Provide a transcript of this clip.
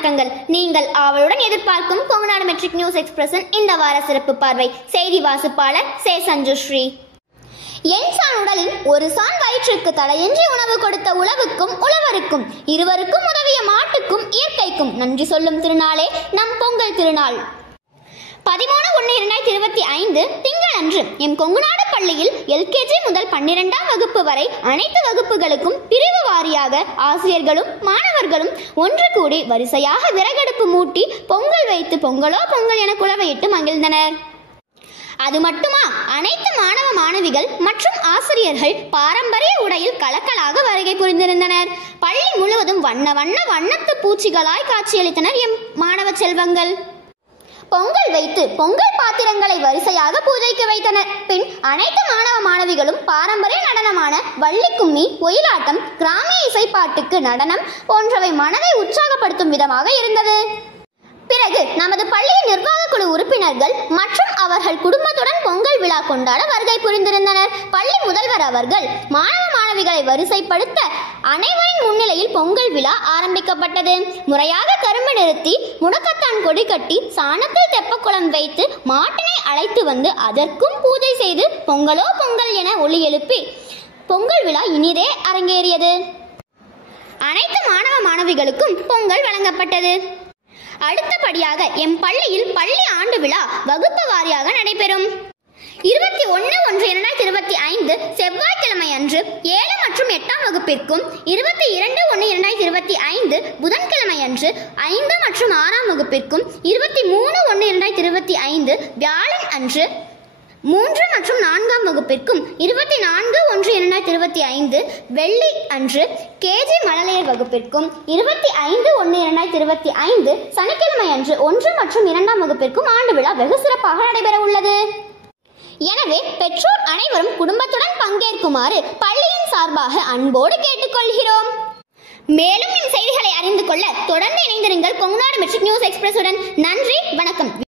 வணக்கங்கள். நீங்கள் ஆவலுடன் எதிர்பார்க்கும் கொங்குநாடு மெட்ரிக் நியூஸ் எக்ஸ்பிரஸின் இந்த வார சிறப்பு பார்வை. செய்தி வாசிப்பாளர் சே சஞ்சுஸ்ரீ. என் சான் உடலில் ஒரு சான் வயிற்றுக்கு தடையின்றி உணவு கொடுத்த உழவுக்கும் உழவருக்கும் இருவருக்கும் உதவிய மாட்டுக்கும் இயற்கைக்கும் நன்றி சொல்லும் திருநாளே நம் பொங்கல் திருநாள். 13/1/2025 திங்களன்று எம் கொங்குநாடு பள்ளியில் LKG முதல் 12ஆம் வகுப்பு வரை அனைத்து வகுப்புகளுக்கும் பிரிவு வாரியாக ஆசிரியர்களும் மாணவர்களும் ஒன்று கூடி வரிசையாக விறகடுப்பு மூட்டி பொங்கல் வைத்து பொங்கலோ பொங்கல் என குலவையிட்டு மகிழ்ந்தனர். அது மட்டுமா, அனைத்து மாணவ மாணவிகள் மற்றும் ஆசிரியர்கள் பாரம்பரிய உடையில் கலக்கலாக வருகை புரிந்திருந்தனர். பள்ளி முழுவதும் வண்ணத்து பூச்சிகளாய் காட்சியளித்தனர் எம் மாணவ செல்வங்கள். பொங்கல் வைத்து பொங்கல் பாத்திரங்களை வரிசையாக பூஜைக்கு வைத்தனர். பின் அனைத்து மாணவ மாணவிகளும் பாரம்பரிய நடனமான வள்ளி கும்மி, ஒயிலாட்டம், கிராமிய இசைப்பாட்டுக்கு நடனம் போன்றவை மனதை உற்சாகப்படுத்தும் விதமாக இருந்தது. பிறகு நமது பள்ளியின் நிர்வாக குழு உறுப்பினர்கள் மற்றும் அவர்கள் குடும்பத்துடன் பொங்கல் விழா கொண்டாட வருகை புரிந்திருந்தனர். பள்ளி முதல்வர் அவர்கள் மாணவ மாணவிகளை வரிசைப்படுத்த அனைவரின் முன்னிலையில் பொங்கல் விழா ஆரம்பிக்கப்பட்டது. முறையாக கரும்பு நிறுத்தி முடக்கத்தான் கொடி கட்டி சாணத்தில் தெப்பக்குளம் வைத்து மாட்டினை அழைத்து வந்து அதற்கும் பூஜை செய்து பொங்கலோ பொங்கல் என ஒலி எழுப்பி பொங்கல் விழா இனிதே அரங்கேறியது. அனைத்து மாணவ மாணவிகளுக்கும் பொங்கல் வழங்கப்பட்டது. அடுத்தபடியாக எம் பள்ளியில் பள்ளி ஆண்டு விழா வகுப்பு வாரியாக நடைபெறும். 21/1/2025 செவ்வாய்க்கிழமை அன்று 7 மற்றும் 8ஆம் வகுப்பிற்கும், 22/1/2025 புதன்கிழமை அன்று 5 மற்றும் 6ஆம் வகுப்பிற்கும், 23/1/2025 வியாழன் அன்று 3 மற்றும் 4ஆம் வகுப்பிற்கும், 24/1/2025 வெள்ளி அன்று KG மழலையர் வகுப்பிற்கும், 25/1/2025 சனிக்கிழமை அன்று 1 மற்றும் 2ஆம் வகுப்பிற்கும் ஆண்டு விழா வெகு சிறப்பாக நடைபெற உள்ளது. எனவே பெற்றோர் அனைவரும் குடும்பத்துடன் பங்கேற்குமாறு பள்ளியின் சார்பாக அன்போடு கேட்டுக்கொள்கிறோம். மேலும் இந்த செய்திகளை அறிந்து கொள்ள தொடர்ந்து இணைந்திருங்கள் கொங்குநாடு மெட்ரிக் நியூஸ் எக்ஸ்பிரஸுடன். நன்றி, வணக்கம்.